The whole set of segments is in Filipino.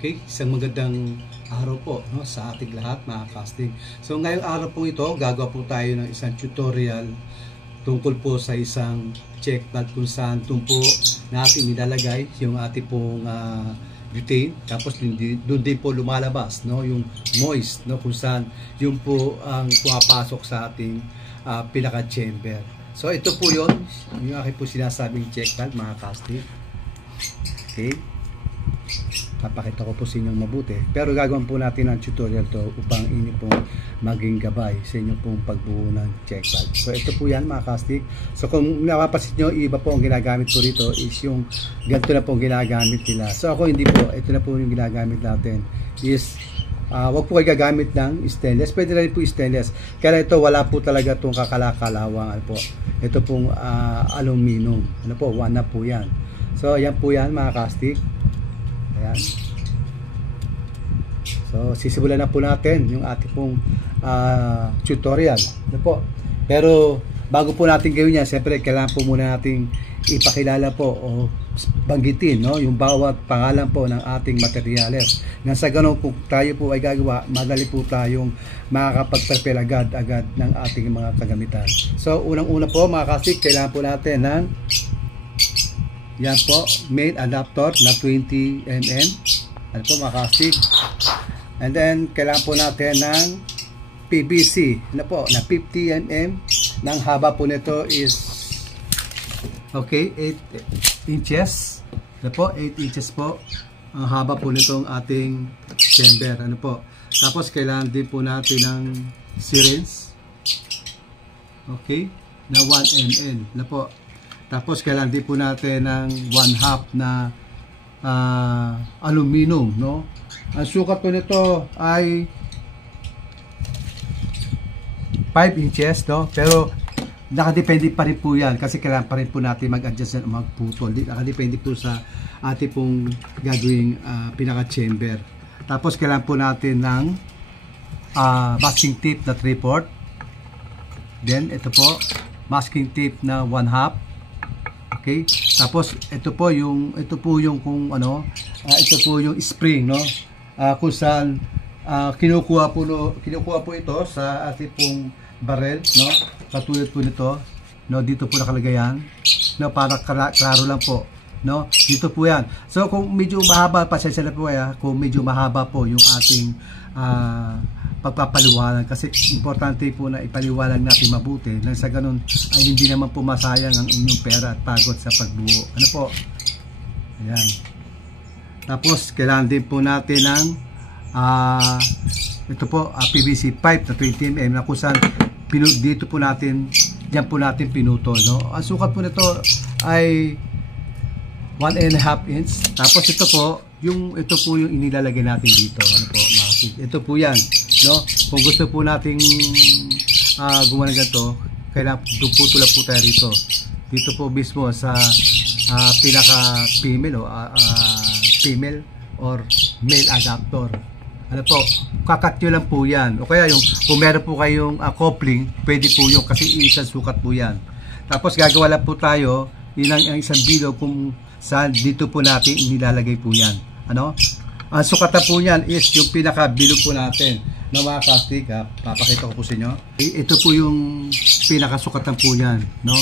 Okay, isang magandang araw po, no, sa ating lahat mga casting. So ngayong araw po ito, gagawa po tayo ng isang tutorial tungkol po sa isang check valve kung saan po natin nilalagay yung ating pong butane, tapos doon din po lumalabas, no, yung moist, no, kung saan yung po ang pumapasok sa ating pinaka chamber. So ito po yung aking po sinasabing check valve mga casting. Okay, papakita ko po sa inyong mabuti, pero gagawin po natin ang tutorial to upang inyo pong maging gabay sa inyong pong pagbuo ng check valve. So ito po yan mga casting. So kung napapansin nyo, iba po ang ginagamit po rito is yung ganito na po ang ginagamit nila. So ako hindi po, ito na po yung ginagamit natin is wag po kayo gagamit ng stainless, pwede na rin po stainless, kaya ito wala po talaga itong kakalakalawang po. Ito pong aluminum, ano po, one na po yan. So ayan po yan mga casting. Ayan. So sisimulan na po natin yung ating pong tutorial, ano po. Pero bago po natin gawin yan, siyempre kailangan po muna nating ipakilala po o banggitin, no, yung bawat pangalan po ng ating materyales. Nang sa ganun, kung tayo po ay gagawa, madali po tayong makakapag-prepare agad ng ating mga kagamitan. So unang-una po mga kasik, kailangan po natin ng yan po, main adapter na 20 mm. Ano po mga kasik? And then kailangan po natin ng PVC, ano po, na 50 mm. Nang haba po nito is okay, 8 inches. Ano po, 8 inches po ang haba po nitong ating chamber, ano po. Tapos kailangan din po natin ng syringe, okay, na 1 ml, ano po. Tapos kailangan din po natin ng 1/2 na aluminum, no. Ang sukat po nito ay 5 inches, no, pero nakadepende pa rin po yan kasi kailangan pa rin po natin mag-adjust at magputol. Nakadepende po sa ating pong gagawing pinaka-chamber. Tapos kailangan po natin ng masking tape na 3/4. Then ito po, masking tape na 1/2. Okay? Tapos ito po yung kung ano, ito po yung spring, no? Kung saan kinukuha po ito sa ating pong barrel, no? Katulad po nito, no, dito po nakalagay yan, no, para klaro lang po, no, dito po yan. So kung medyo mahaba, pasensya na po kung medyo mahaba po yung ating pagpapaliwanag, kasi importante po na ipaliwanag natin mabuti nang sa ganun ay hindi naman po masayang ang inyong pera at pagod sa pagbuo, ano po. Ayan. Tapos kailangan din po natin ng ito po, PVC pipe na 20 mm na kung saan dito po natin, diyan po natin pinutol, no. Ang sukat po nito ay 1.5 inch. Tapos ito po yung inilalagay natin dito, ano po, ito po yan, no. Kung gusto po nating gumawa ng ganito, kailangan duputol po tayo rito. Dito po mismo sa pinaka female or male adapter. Ano po, kakat nyo lang po yan. O kaya yung, kung meron po kayong coupling, pwede po yung, kasi isang sukat po yan. Tapos gagawa lang po tayo, yun ang isang bilog kung saan dito po natin inilalagay po yan. Ano? Ang sukatan po yan is yung pinaka-bilog po natin. No, mga kastik, papakita ko po sa inyo. Ito po yung pinaka-sukatan po yan, no?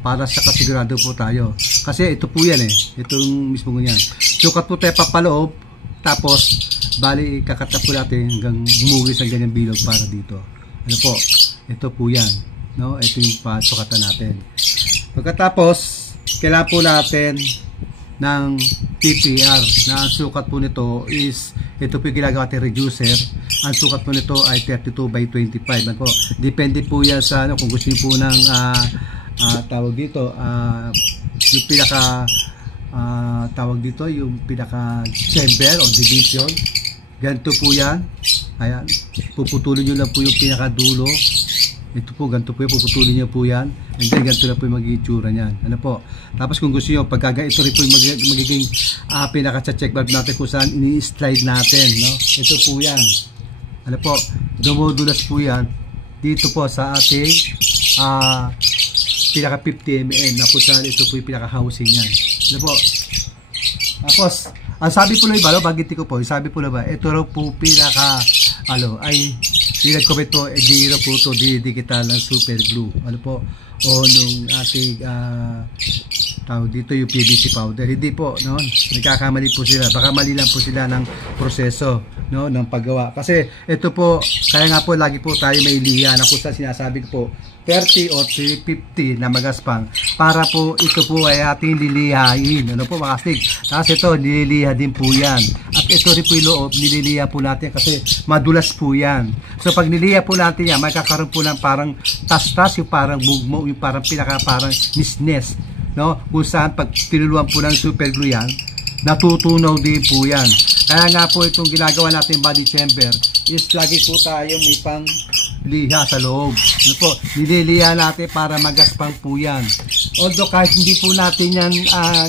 Para sa kasigurado po tayo. Kasi ito po yan itong mismo yan. Sukat po tayo papaloob, tapos bali kakata po natin hanggang bumugis ang ganyang bilog para dito. Ano po? Ito po yan, no? Ito yung sukatan natin. Pagkatapos, kailangan po natin ng TPR na ang sukat po nito is, ito po yung ginagawa natin reducer. Ang sukat po nito ay 32/25. Ano po? Depende po yan sa kung gusto niyo po ng tawag dito, yung pinaka tawag dito, yung pinaka chamber o division. Ganito po yan. Ayan, puputulin nyo lang po yung pinaka dulo. Ito po, ganito po yung puputulin nyo po yan, and then ganito na po yung magiging itsura nyan, ano po. Tapos kung gusto nyo, pagkaga ito rin po yung magiging pinaka check valve natin kung saan ini-slide natin, no? Ito po yan, ano po, dumudulas po yan dito po sa ating pinaka 50 mm na kung saan ito po yung pinaka housing yan, ano po. Tapos ang sabi po na iba, bagiti ko po, sabi po na ba, ito raw po pinaka, ay, pinag-comment po, di raw po ito, didikital ng super glue. Ano po, o nung ating, tawag dito yung PVC powder. Hindi po, no? Nagkakamali po sila. Baka mali lang po sila ng proseso, no, ng paggawa. Kasi ito po, kaya nga po lagi po tayo may liha na kung saan sinasabi ko po 30 o 350 na magaspang para po ito po ay ating lilihain. Ano po mga kastig? Tapos ito, nililiha din po yan. At ito rin po yung loob, nililiha po natin kasi madulas po yan. So pag niliha po natin yan, magkakaroon po ng parang tas-tas, yung parang bugmo, yung parang parang nisnes. No? Kung saan pag tinuluan po ng super glue yan, natutunaw din po yan. Kaya nga po itong ginagawa natin body chamber is lagi po tayo may pang liha sa loob. Ano po, nililiha natin para magaspang po yan. Although kahit hindi po natin yan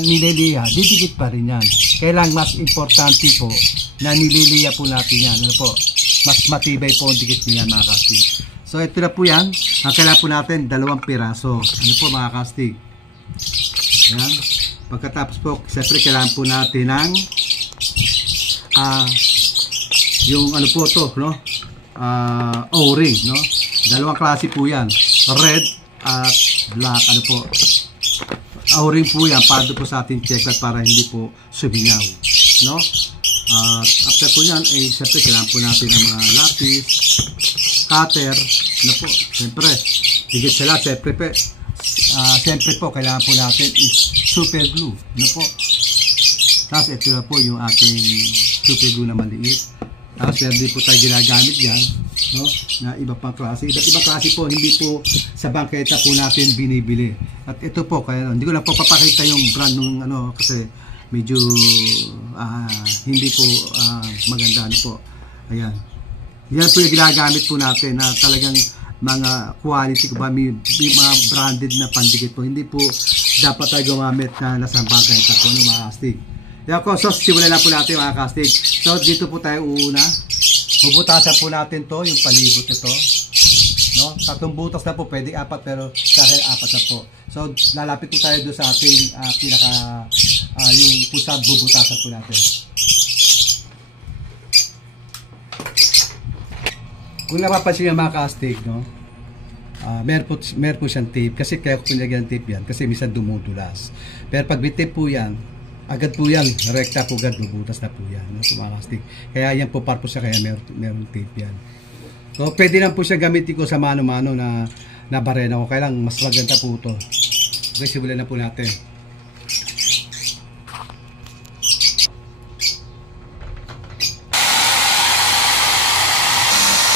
nililiha, didikit pa rin yan. Kailang mas importante po na nililiha po natin yan. Ano po, mas matibay po ang dikit niyan mga kastig. So ito na po yan. Ang kailangan po natin, 2 piraso. Ano po mga kastig? Ayan. Pagkatapos po, siyempre kailangan po natin ng yung ano po to, no? O-ring, no? 2 klase po yan, red at black. Ano po, O-ring po yan para po sa ating checklet para hindi po sumingaw, no? After po yan, siyempre kailangan po natin ng mga lapis, cutter, ano po, siyempre higit sa lahat, siyempre po kailangan po natin is super glue, ano po. Tapos ito na po yung ating super glue na maliit. Tapos meron din po tayo ginagamit yan, no, na iba pang klase. Iba't ibang klase po, hindi po sa bangketa po natin binibili. At ito po, kaya hindi ko lang po papakita yung brand nung ano kasi medyo hindi po maganda, ano po. Ayan. Yan po yung ginagamit po natin na talagang mga quality ko ba, may mga branded na pandikit po. Hindi po dapat tayo gumamit na nasa bangketa po ng mga kastig. Yan po, so simulan na po natin mga kastig. So dito po tayo uuna. Bubutasan po natin to, yung palibot ito. No? 3 butas na po, pwede 4 pero sa akin 4 na po. So lalapit po tayo doon sa ating yung pusat bubutasan po natin. Kung napapansin yung mga kastig, no? Meron po siyang tape. Kasi kaya ko pinagyan ng tape yan. Kasi minsan dumudulas. Pero pag may tape po yan, agad po yan. Rekta po agad. Bubutas na po yan. No? So, mga kastig. Kaya yan po purpose siya. Kaya meron tape yan. So pwede lang po siya gamitin ko sa mano-mano na barena ko. Kaya lang mas maganda po ito. Okay, simulan na po natin.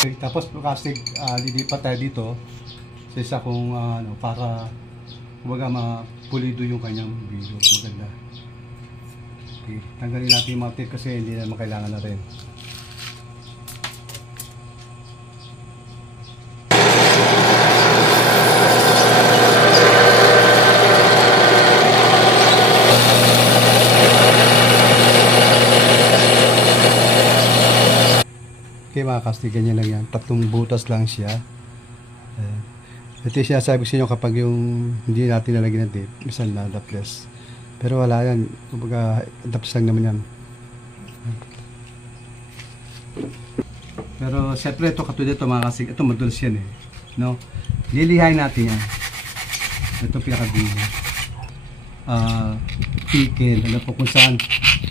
Okay, tapos kastig lilipat tayo dito sa isa kong para kumbaga mapulido yung kanyang video. Maganda. Okay, tanggalin natin yung mga tape kasi hindi naman kailangan na rin. Okay mga kastig, ganyan lang yan. 3 butas lang siya. Ito yung sinasabi ko sa inyo kapag yung hindi natin nalagyan ng tape, minsan na daples. Pero wala yan. Kumbaga, daples lang naman yan. Pero siyempre ito katulad ito mga kastig, ito madulas yan eh. No? Lilihain natin yan. Ito pinakagulo. Pickle, ano po kung saan.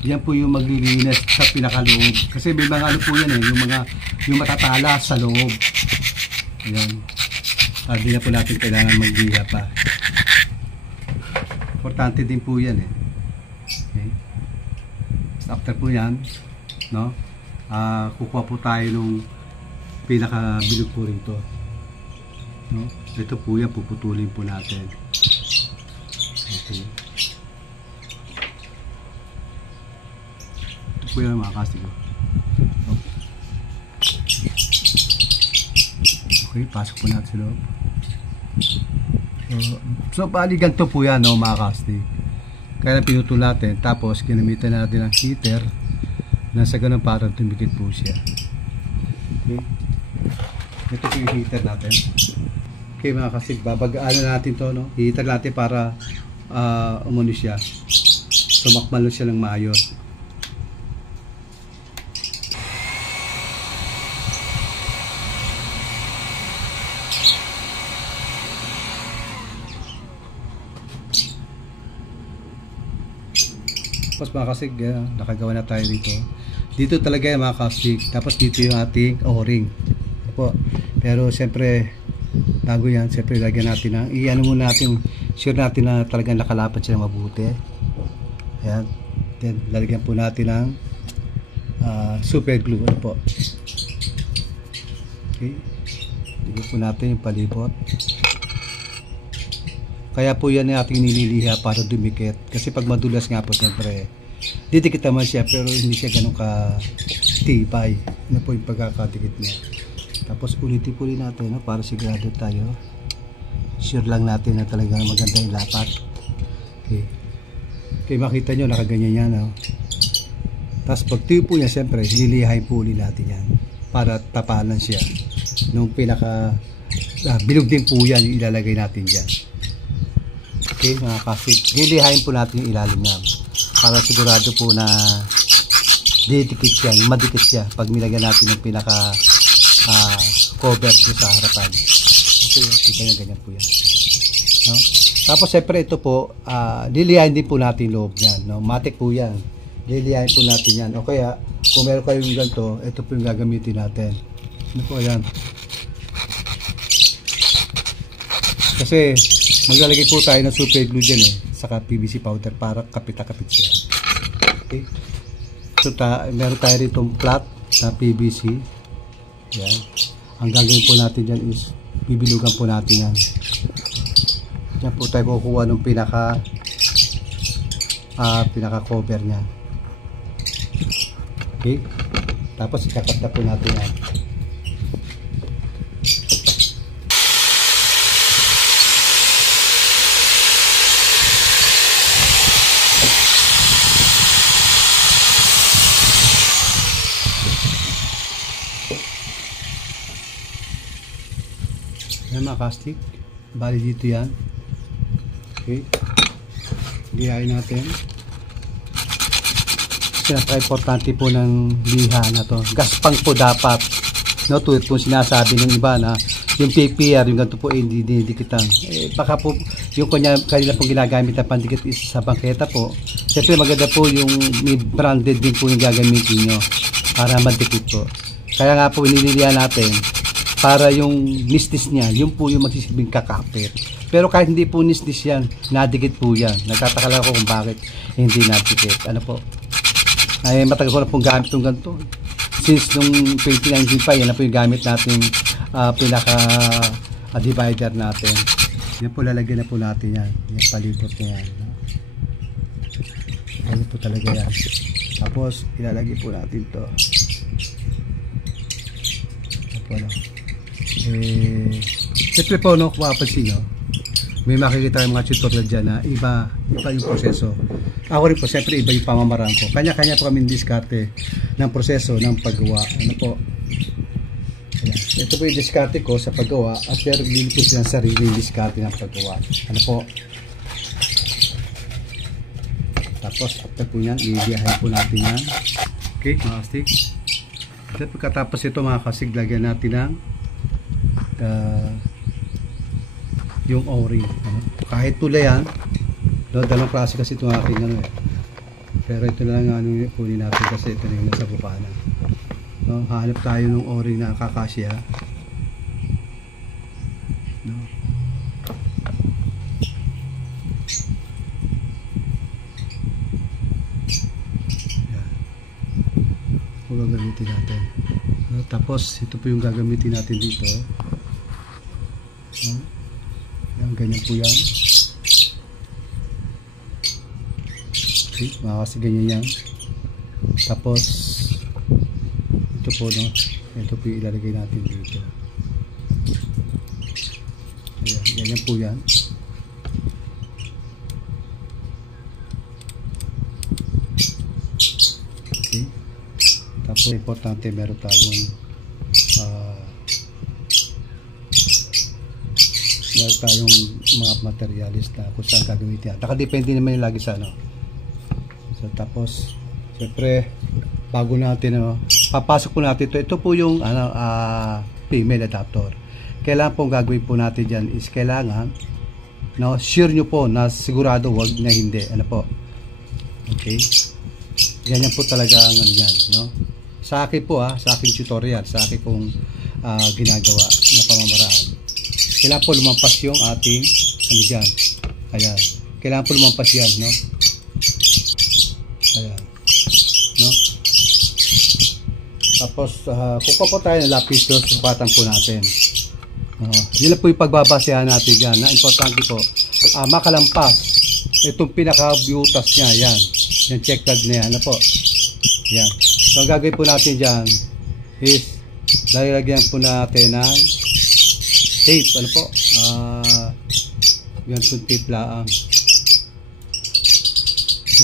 Yan po yung maglilinis sa pinakaloob. Kasi may mga ano po yan eh, yung matatala sa loob. Ayan. Hindi na po natin kailangan magliha pa. Importante din po yan eh. Okay. After po yan, no? Kukuha po tayo nung pinakabilog po rito. No? Ito po yan, puputulin po natin. Okay. Po yan mga kastig. Okay, pasok po natin sa loob. So bali ganito po yan, no, mga kastig. Kaya pinutol natin, tapos ginamitan natin ang heater na sa ganun parang tumikit po siya. Okay. Ito po yung heater natin. Okay mga kastig, babagaan na natin to, no? Heater natin para umano siya. Sumakmal siya ng maayos. tapos mga kasig, nakagawa na tayo dito. Dito talaga yung mga kasig. Tapos dito yung ating o-ring. Po. Pero siyempre, bago yan, siyempre lagyan natin ng, i-ano muna natin, sure natin na talagang nakalapat siya mabuti. Ayan. Then, lalagyan po natin ng super glue. Ano po. Okay. Lagyan po natin yung palibot. Kaya po yan yung ating nililiha para dumikit. Kasi pag madulas nga po, siyempre, didikit naman siya pero hindi siya ganun ka tibay. Ano po yung pagkakadikit niya. Tapos ulitin po rin natin, no, para sigurado tayo. Sure lang natin na talagang maganda yung lapat. Okay. Okay, makita nyo, nakaganyan yan. No? Tapos pag tuyo po niya, siyempre, lilihain po ulit natin yan. Para tapalan siya. Nung pinaka, bilog din po yan, yung ilalagay natin dyan. Okay, mga kasig. Lilihain po natin yung ilalim niya. Para sigurado po na didikit siya, madikit siya. Pag nilagyan natin yung pinaka cover doon sa harapan. Okay, kita nyo ganyan po yan. No? Tapos siyempre ito po, lilihain din po natin loob yan. No? Matik po yan. Lilihain po natin yan. O kaya, kung meron kayong ganito, ito po yung gagamitin natin. Ano po yan? Kasi, maglalagay po tayo ng super glue dyan saka PVC powder para kapit-kapit siya. Okay? So, meron tayo rito flat na PVC. Yan. Ang gagawin po natin dyan is bibilugan po natin yan. Yan po tayo kukuha ng pinaka cover niyan. Okay? Tapos ikakat na po natin yan. Yan mga kastik, bali dito yan. Okay, lihain natin. Pinaka-importante po ng liha na to, gaspang po dapat, no, tulad po sinasabi ng iba na yung PPR, yung ganito po hindi didikitan. Baka po yung kanila pong ginagamit na pandikit is sa bangketa po. Siyempre maganda po yung branded din po yung gagamitin nyo para madikit po. Kaya nga po nililihan natin para yung nistis niya, yun po yung magsisilbing kakapit. Pero kahit hindi po nistis yan, nadikit po yan. Nagtataka lang ako kung bakit hindi nadikit. Ano po? Ay, matagal ko na pong gamit itong ganito. Since nung 2019 pa, yan na po yung gamit natin pinaka-divider natin. Yan po, lalagyan na po natin yan. Yung palipot na yan. Ano po talaga yan. Tapos, ilalagay po natin to. Ano po, no? Siyempre po, no, kung mapapansin nyo, may makikita yung mga tutorial dyan na iba yung proseso. Ako rin po, siyempre iba yung pamamaraan ko. Kanya-kanya po kami diskarte ng proseso ng paggawa. Ano po? Ayan. Ito po yung diskarte ko sa paggawa at pero hindi po silang sarili yung diskarte ng paggawa. Ano po? Tapos, after po yan, i-diyahin po natin yan. Okay, mga kastig. At pagkatapos ito mga kastig, lagyan natin ng yung o-ring. Kahit tulay yan, no, dalawang klase kasi itong aking ano pero ito na lang ano kunin natin kasi ito na yung nasa bupana. No, hanap tayo ng o-ring na kakasya. No. Yan. Ito gagamitin natin. No, tapos ito po yung gagamitin natin dito. No. Yan, ganyan po yan. Okay, kasi ganyan yan. Tapos ito po, no, ito po yung ilalagay natin dito. Ayan, ganyan po yan. Okay, tapos importante meron tayong mga materialis na kung saan gagamitin yan. Nakadepende naman yung lagi sa ano. So, tapos siyempre bago natin papasok po natin ito po yung female adapter. Kailangan pong gagawin po natin dyan is kailangan sure nyo po na sigurado wag na hindi. Ano po? Okay, Ganyan po talaga ang ano yan, no? Sa akin po sa aking tutorial, sa akin pong ginagawa na pamamaraan. Kailangan po lumampas yung ating ano dyan. Ayan. Kailangan po lumampas yan, no? Ayan. No? Tapos, kukuha po tayo ng lapis doon, sukatan po natin. Yun lang po yung pagbabasehan natin dyan. Na importante po, makalampas. Itong pinaka-butas niya, yan. Yung check tag na yan, ano po? Yan. So, ang gagawin po natin dyan is, lalagyan po natin ng tape, ano po? Yan po tape laang.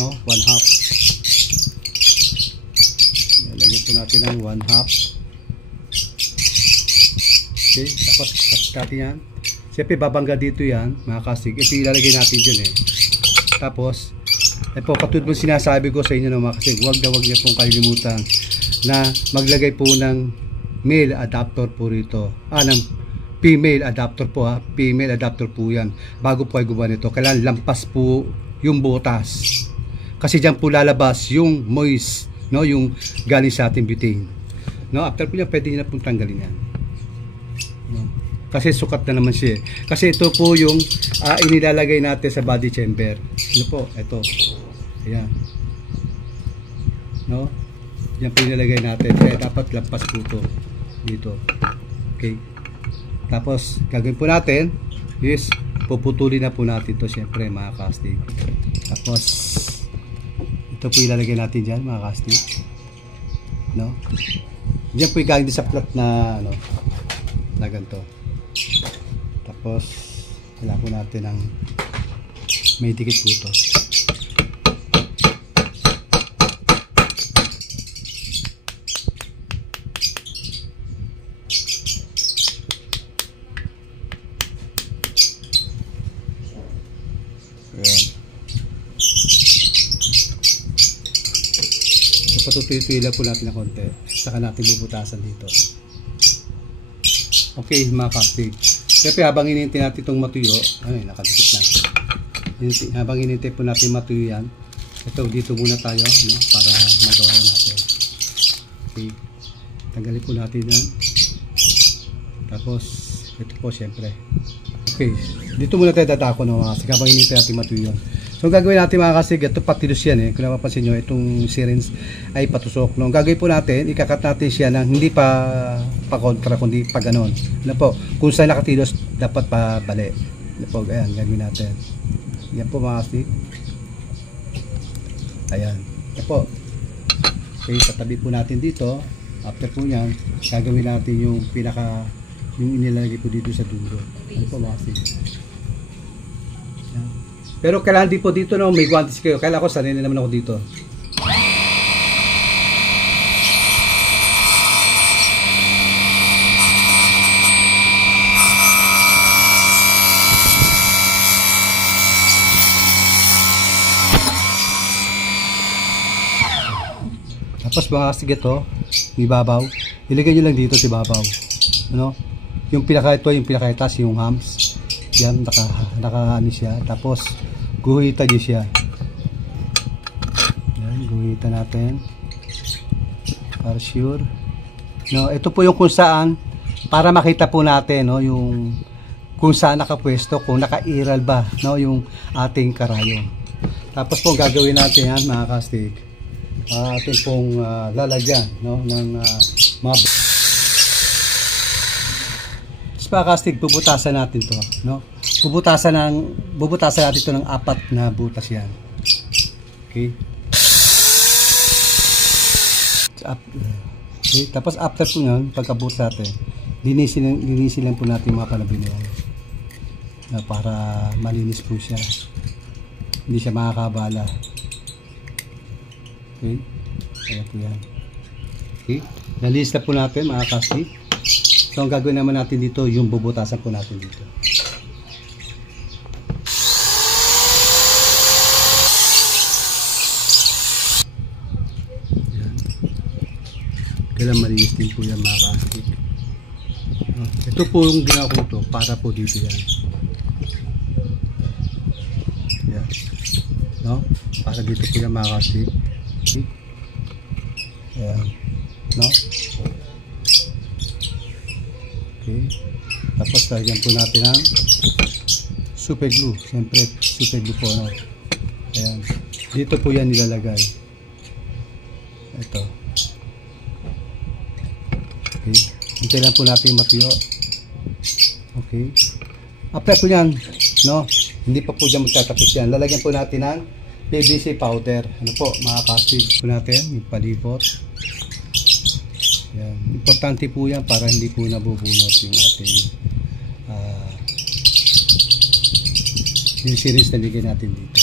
No? 1/2. Lalagyan po natin ng 1/2. Okay, tapos natin yan. Siyempre babangga dito yan, mga kastig. Ito ilalagay natin dyan Tapos, po, katulad mo sinasabi ko sa inyo mga kastig, huwag niyo pong kalilimutan na maglagay po ng male adapter po rito. Ng female adapter po female adapter po yan. Bago po ay gumawa nito, kailangan lampas po yung butas. Kasi dyan po lalabas yung moist, no, yung galing sa ating butane. No, after po yan, pwede nyo na pong tanggalin yan. No? Kasi sukat na naman siya. Kasi ito po yung inilalagay natin sa body chamber. Ano po? Ito. Ayan. No? Yan po inilalagay natin. Kaya dapat lampas po ito. Dito. Okay. Tapos, gagawin po natin is puputulin na po natin ito siyempre mga kastig. Tapos, ito po ilalagay natin dyan mga kastig. No? Diyan po yung sa flat na ano, na ganito. Tapos kailangan po natin ng may dikit po ito. Ayan. Patutuloy lang po natin na konti, saka natin bubutasan dito. Okay mga kastig. Siyempre habang inintay natin itong matuyo, ay nakadikit na. Habang inintay po natin matuyo yan, ito dito muna tayo, no, para magawa natin. Okay. Tanggalin po natin yan. Tapos ito po siyempre. Okay. Dito muna tayo dadako, no, mga kastig, habang inintay natin matuyo yan. So ang gagawin natin mga kastig, ito patilos yan kung napapansin nyo, itong syringe ay patusok. No? Ang gagawin po natin, ikakat natin siya ng hindi pa kontra, kundi pa ganon. Ano po, kung saan nakatilos, dapat pa bali. Ano po, ayan, gagawin natin. Yan po mga kastig. Ayan. Ano po. Okay, patabi po natin dito. After po yan, gagawin natin yung yung inilalagay po dito sa dulo. Ano po mga kastig. Ayan. Pero kailangan din po dito, no, may guantes kayo. Kailangan ko, sarili naman ako dito. Tapos mga kastig ito, ibabaw, ilagay nyo lang dito si babaw. Ano? Yung pinaka-ito, yung pinaka-itas, yung hams. Yan, naka ano siya. Tapos guhitan niyo siya. Yan, guhitan natin para sure. No, ito po yung kung saan, para makita po natin, no, yung kung saan nakapwesto, kung nakairal ba, no, yung ating karayom. Tapos po gagawin natin yan mga kastig, atin pong lalagyan, no, ng mga kastig, bubutasan natin to, no? Bubutasan natin to ng 4 na butas yan. Okay? Okay, tapos after po yun, pagkabutas natin, linisin lang po natin mga panabi na yan, para malinis po siya, hindi siya makakabala. Okay? Kaya po yan. Okay? Nalinis na po natin mga kastig. So ang gagawin naman natin dito, yung bubutasan po natin dito. Yan. Kailangan malinis din po yan mga kastig. Ito po yung ginawa ko ito, para po dito yan. Yan. No? Para dito po yan mga kastig. Okay? Ayan. No? Okay. Tapos lagyan po natin ang super glue. Siyempre, super glue po. No? Ayan. Dito po yan nilalagay. Ito. Okay. Hintay lang po natin matuyo. Okay. Apply po yan. No? Hindi pa po dyan magtatapos yan. Lalagyan po natin ng PVC powder. Ano po, makakastig po natin. Yung palibot. Yan. Importante po yan para hindi po nabubunot yung ating yung series na ligay natin dito.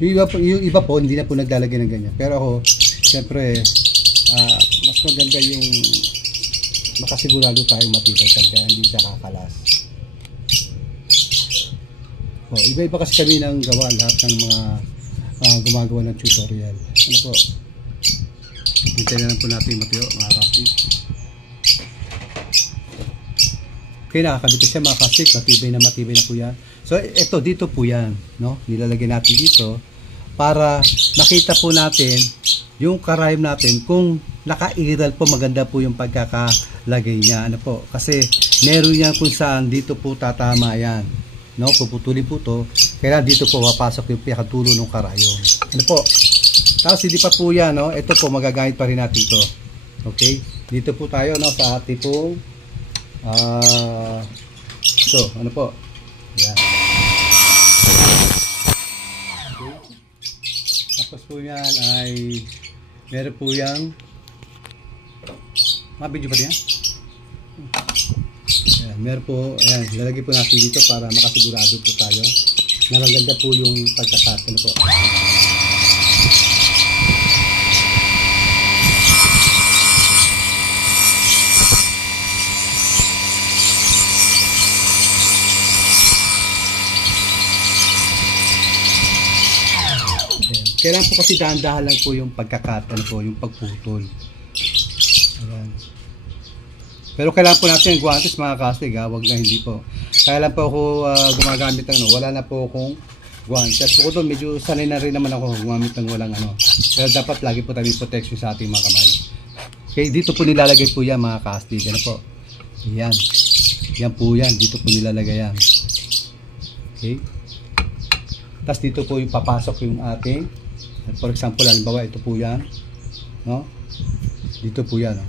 Yung iba po hindi na po naglalagay ng ganyan. Pero ako, siyempre, mas maganda yung makasigurado tayong matibay talaga, hindi siya kakalas. Iba-iba kasi kami ng gawa, lahat ng mga gumagawa ng tutorial. Ano po? Hintayin na lang po natin matuyo, mga kastig. Okay, nakakabito siya mga kastig. Matibay na po yan. So, ito, dito po yan. No? Nilalagay natin dito para nakita po natin yung karayom natin kung naka-iral po, maganda po yung pagkakalagay niya. Ano po? Kasi meron yan kung saan dito po tatama yan. No, puputulin po to. Kaya dito po papasok yung pinakatulo ng karayom. Ano po? Tapos hindi pa po yan, no? Ito po magagamit pa rin natin to. Okay? Dito po tayo, no, sa ating pong so, ano po? Yan. Okay. Tapos po yan ay meron po yang mabidyo pa rin yan? Ayan, meron po, ayan, lalagay po natin dito para makasigurado po tayo na maganda po yung pagkakat. Ano po? Ayan. Kailangan po kasi dahan-dahan lang po yung pagkakat, ano po, yung pagputol. Ayan. Pero kailangan po natin yung guantes mga kastig, wag na hindi po. Kaya lang po ako gumagamit ng wala na po akong guantes. Bukod doon, medyo sanay na rin naman ako gumamit ng walang ano. Pero dapat lagi po tayo protection sa ating mga kamay. Okay, dito po nilalagay po yan mga kastig. Ano po? Yan. Yan po yan. Dito po nilalagay yan. Okay. Tapos dito po yung papasok yung ating, for example, halimbawa ito po yan. No? Dito po yan. No?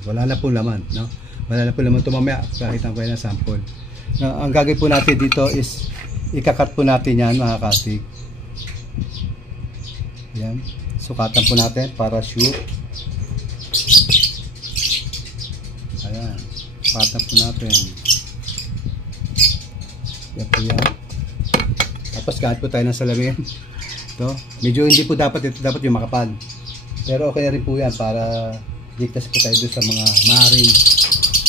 Wala na po laman, no? Wala na po laman ito mamaya, kahit ang kaya na sample. Ang gagawin po natin dito is ikakat po natin yan mga kastig. Yan. Sukatan po natin para sure. Ayan. Sukatan po natin. Yan po yan. Tapos kahit po tayo ng salamin. Ito. Medyo hindi po dapat ito, dapat yung makapal. Pero okay na rin po yan para ligtas po tayo doon sa mga maaaring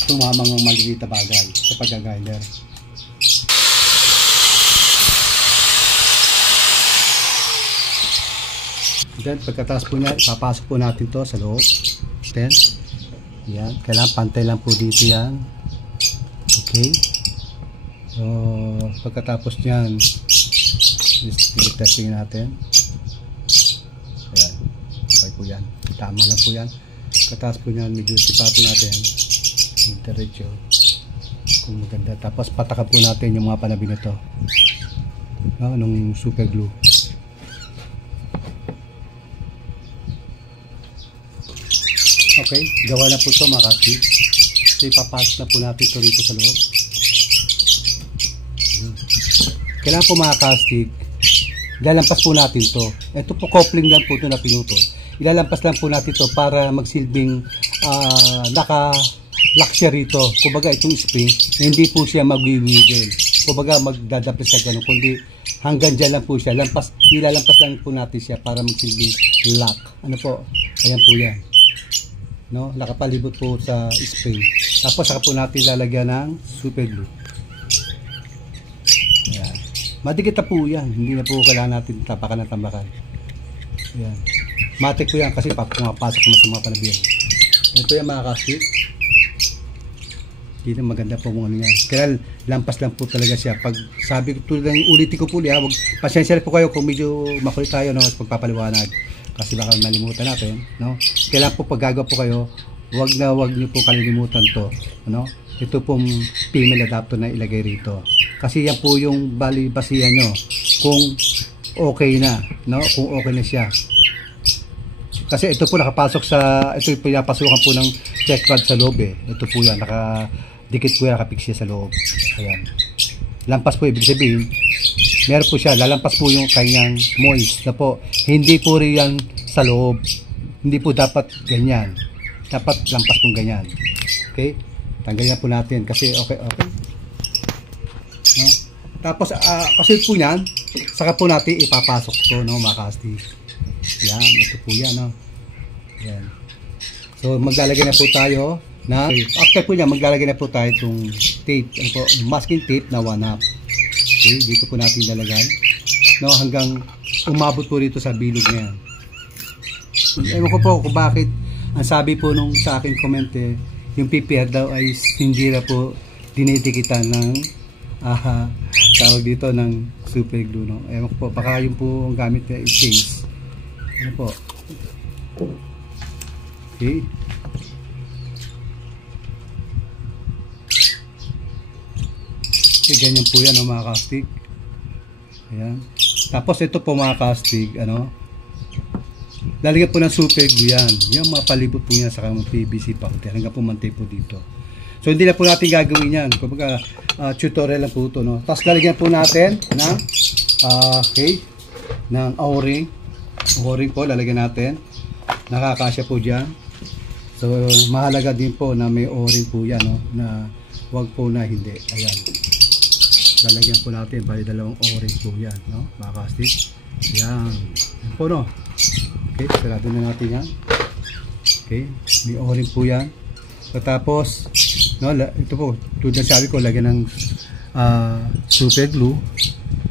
tumamang mga maliliit na bagay sa pag-grinder. Then pagkatapos po niya, papasok po natin to sa loob. Then, yan. Kailangan pantay lang po dito yan. Okay. So, pagkatapos niyan, testing natin. Ayan. Okay po yan. Tama lang po yan. Pagkatapos po niyan, medyo sipatin natin. Diretso. Kung maganda. Tapos patakan po natin yung mga panabi na to. No, nung super glue. Okay, gawa na po ito mga kastig. So ipapasok na po natin ito rito sa loob. Kailangan po mga kastig, ilalampas po natin ito. Ito po coupling lang po ito na pinutol. Ilalampas lang po natin ito para magsilbing naka-lock siya rito. Kumbaga itong spring, hindi po siya magwiwigil. Kumbaga magdadapis sa ganun, kundi hanggang dyan lang po siya. Ilalampas lang po natin siya para magsilbing lock. Ano po? Ayan po yan. No? Nakapalibot po sa spring. Tapos saka po natin lalagyan ng super glue. Ayan. Madikit na po yan. Hindi na po kailangan natin tapakan ng tambakan. Ayan. Matik po yan kasi pumapasok naman sa mga panabiyan. Ito yan mga kastig. Hindi na maganda po kung ano yan. Kaya lampas lang po talaga siya. Pag sabi ko tulad ng ulitin ko po, wag pasensya po kayo kung medyo makulit tayo, no, sa pagpapaliwanag. Kasi baka malimutan natin, no. Kailangan po pag gagawa po kayo, wag niyo po kalilimutan to, ano. Ito pong female adapter na ilagay rito. Kasi yan po yung basihan nyo kung okay na, no, kung okay na siya. Kasi ito po nakapasok sa, ito po napasukan po ng check pad sa loob eh. Ito po yan, nakadikit po yan, nakapix siya sa loob. Ayan. Lampas po, ibig sabihin, meron po siya, lalampas po yung kanyang moist na po. Hindi po rin yan sa loob. Hindi po dapat ganyan. Dapat lampas po ganyan. Okay? Tanggalin po natin kasi okay. No? Tapos, kasi po yan, saka po natin ipapasok to, no, mga kasti. Yan, ito po yan, no? Yan. So, maglalagay na po tayo na, after po yan, maglalagay na po tayo itong tape, ano po, masking tape na 1/2. Okay, dito po natin lalagay, no, hanggang umabot po dito sa bilog na yan. Ewan ko po kung bakit, ang sabi po nung sa aking comment eh, yung PPR daw ay hindi na po dinidikitan ng, tawag dito ng super glue, no? Ewan ko po, baka yung po ang gamit na i-change. Ano po? Okay. Okay, ganyan po yan, mga kastig. Ayan. Tapos ito po, mga kastig, ano, lalagyan po ng super glue yan. Yung mga palibot po yan sa mga PVC powder. Hanggang po mantay po dito. So hindi na po natin gagawin yan. Kumbaga, tutorial lang po ito, no? Tapos lalagyan po natin ng okay, ng O-ring. O-ring po, lalagyan natin. Nakakasya po dyan. So, mahalaga din po na may O-ring po yan, no? Na wag po na hindi. Ayan. Lalagyan po natin. Bali, dalawang O-ring po yan, no? Mga kastig. Yan. Yan po, no? Okay, sarado na natin yan. Okay, may O-ring po yan. Tapos, no, ito po, tulad sabi ko, lagyan ng super glue.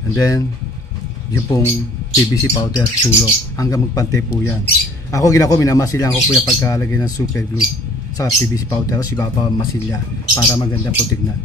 And then, yung pong PVC powder, sulok. Hanggang magpantay po yan. Ako minamasilan ko po yung pagkalagay ng super glue sa PVC powder. Si Baba masilya para maganda po tignan.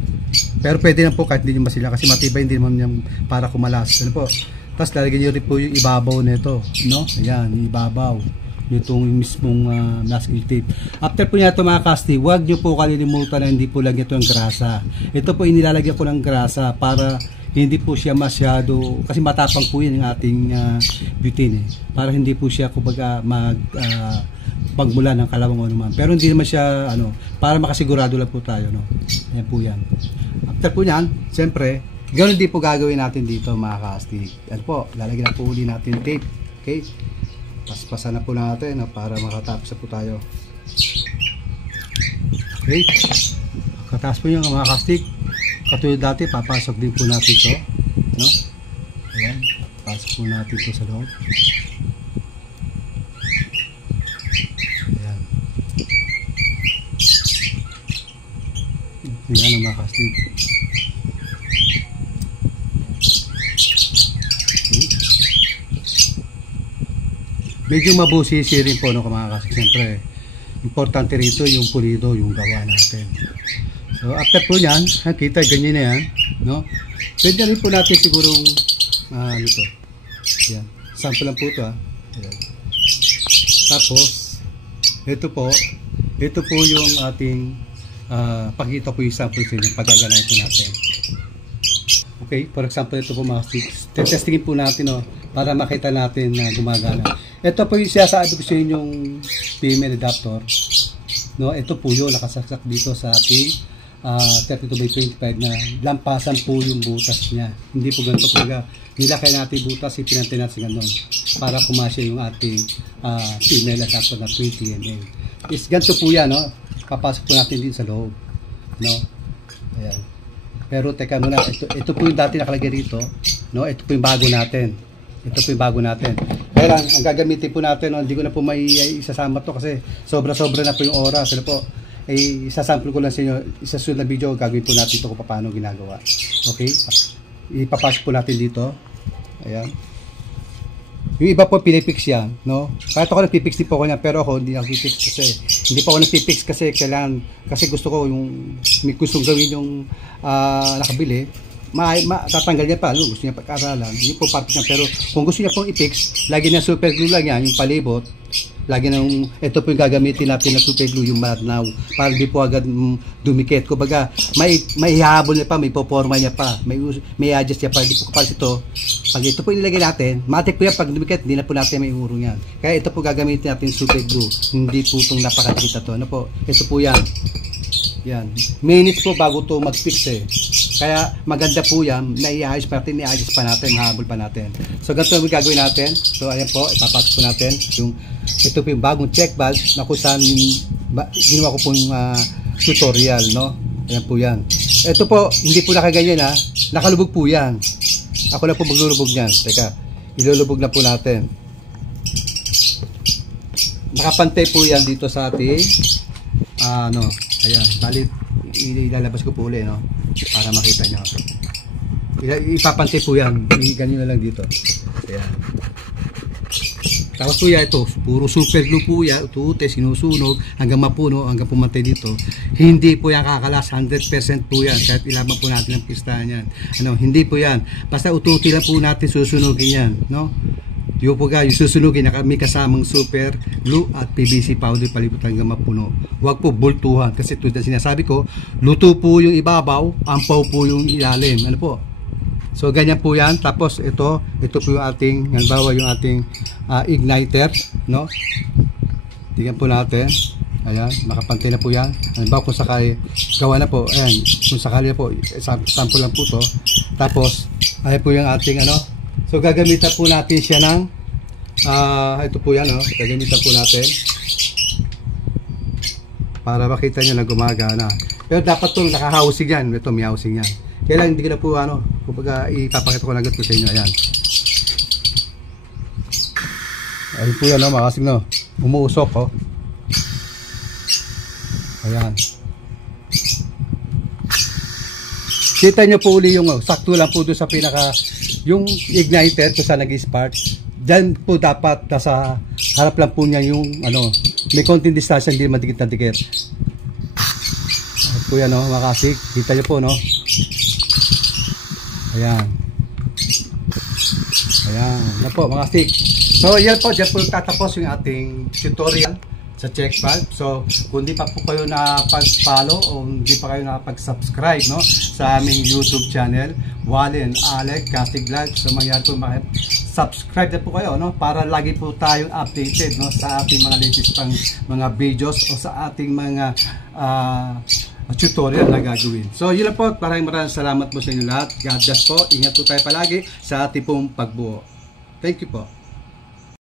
Pero pwede na po kahit hindi nyo masilya kasi matibay hindi naman yung para kumalas. Ano po? Tapos lalagyan nyo rin po yung ibabaw nito, no? Ayan, ibabaw. Itong mismong masking tape. After po niya ito, mga kasti, huwag nyo po kalilimutan na hindi po lagyan ito ng grasa. Ito po inilalagyan ko ng grasa para hindi po siya masyado, kasi matapang po yan yung ating butane eh. Para hindi po siya kumbaga pagmula ng kalawang o naman. Pero hindi naman siya para makasigurado lang po tayo, no. Ayan po yan. After po niyan, siyempre, ganoon din po gagawin natin dito, mga kastig. Yan po, lalagyan na po uli natin tape. Okay? Paspasan na po natin, no, para makatapos na po tayo. Okay? Katapos po yung mga kastig. Katulad dati, papasok din po natin ito, no? Ayan, pasok po natin ito sa loob. Ayan. Ayan ang mga kastig. Okay. Medyo mabusisi rin po, no, mga kastig. Siyempre, importante rito yung pulido, yung gawa natin. So after po yan, kita ganyan na yan, no? Pwede rin po natin sigurong ito. Yan. Sample lang po ito, Ayan. Tapos ito po yung ating pakita po yung sample sa inyo, pagaganahin po natin. Okay, for example, ito po mga sticks. Testingin po natin, no, para makita natin na gumagana. Ito po yung sinasabi ko sa inyong female adapter, no? Ito po yung nakasaksak dito sa ating 32/25 na lampasan po yung butas niya. Hindi po ganito po. Nilakay natin butas, ipinantay natin ganun para kumasya yung ating female adapter na 20 ml. Is ganito po yan, no? Papasok po natin din sa loob, no? Ayan. Pero teka muna, ito po yung dati nakalagay rito, no? Ito po yung bago natin. Ito po yung bago natin. Kaya lang, ang gagamitin po natin, no? Hindi ko na po may isasama to kasi sobra-sobra na po yung oras. Ano po? Isasample ko lang sa inyo, isa sunod na video, gagawin po natin ito kung paano ginagawa. Okay? Ipapasok po natin dito. Ayan. Yung iba po pinipix yan, no? Kahit ako nagpipix din po ako niyan, pero ako hindi nagpipix kasi. Hindi pa ako nagpipix kasi kailangan, kasi gusto ko yung, may gustong gawin yung nakabili, tatanggal niya pa, no? Gusto niya pag-aralan, yun po parte niya. Pero kung gusto niya pong i-fix, lagi na super glue lang yan, yung palibot, lagi na ito po yung gagamitin natin na super glue, yung matnaw, para hindi po agad dumikit. Kumbaga, may habol niya pa, may poporma niya pa, may adjust niya pa. Hindi po kapal ito. Pag ito po ilagay natin, matik po yan, pag dumikit, hindi na po natin may urong yan. Kaya ito po gagamitin natin super glue, hindi po itong napakadikit na to. Ano po? Ito po yan. Yan. Minutes po bago to mag-fix eh. Kaya maganda po yan, naiayos pa natin, mahabol pa natin. So ganito yung gagawin natin. So ayan po, ipapasok po natin ito po yung bagong check valve na kung saan ginawa ko po yung tutorial, no? Ayan po yan. Ito po, hindi po nakaganyan ha. Nakalubog po yan. Ako na po maglulubog yan. Teka, ilulubog na po natin. Nakapantay po yan dito sa ating ayan, balik ilalabas ko po ulit, no? Para makita nyo. Ipapantay po yan. Ganyan na lang dito. Ayan. Tapos po yan, ito, puro super glue po yan, ute, sinusunog, hanggang mapuno, hanggang pumantay dito. Hindi po yan kakalas, 100% po yan, kahit ilaban po natin ang pistahan yan. Hindi po yan. Basta ututi lang po natin susunugin yan, no? Yung po yung susunugin, may kasamang super glue at PVC powder palibot hanggang mapuno. Huwag po bultuhan, kasi tulad na sinasabi ko, luto po yung ibabaw, ampaw po yung ilalim. Ano po? So ganyan po yan. Tapos ito po yung ating, halimbawa yung ating igniter, no? Tingnan po natin. Ayan, makapantay na po yan. Halimbawa kung sakali gawa na po, ayan, kung sakali na po, sample lang po to. Tapos ayan po yung ating so gagamitan po natin siya ng ito po yan, gagamitan po natin para makita nyo na gumagana. Pero dapat to nakahousing yan. Ito may housing yan. Kaya lang hindi ko na po kumbaga ipapakita ko na agad po sa inyo. Ayan. Ayun po yan, makasing umuusok, Ayan. Kita nyo po uli yung sakto lang po doon sa yung igniter kung saan nag-spark. Diyan po dapat nasa harap lang po niya yung may konting distansya, hindi madikit na dikit. Ayun po yan, makasik. Kita nyo po, Ayan. Ayan. Yan po, mga stick. So, yan po. Diyan po tatapos yung ating tutorial sa check valve. So, kung di pa po kayo nakapag-follow o hindi pa kayo nakapag-subscribe sa aming YouTube channel, Wallen Alec Casting Vlog. So, mangyari po subscribe na po kayo para lagi po tayong updated sa ating mga latest pang mga videos o sa ating mga tutorial na gagawin. So yun lang po, maraming salamat po sa inyo lahat. God bless po, ingat po tayo palagi sa ating pong pagbuo. Thank you po.